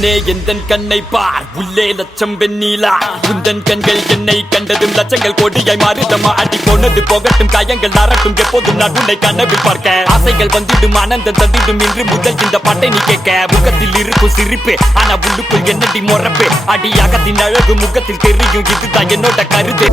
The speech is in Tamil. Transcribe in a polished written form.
கண்ணே எந்தன் கண்ணை பார் உள்ளே லட்சம் வெண்ணீலா உந்தன் கண்கள் என்னை கண்டதும் லட்சங்கள் கோடியாய் மாறுதமா அடி போனது போகட்டும் காயங்கள் நரட்டும் எப்போதும் நான் உன்னை கனவில் பார்க்க ஆசைகள் வந்திடும் ஆனந்தம் தந்திடும் இன்று முதல் இந்த பாட்டை நீ கேட்க முகத்தில் இருக்கும் சிரிப்பு ஆனா உள்ளுக்குள் என்னடி மொறப்பு அடியாகத்தின் அழகு முகத்தில் தெரியும் இதுதான் என்னோட கருத்து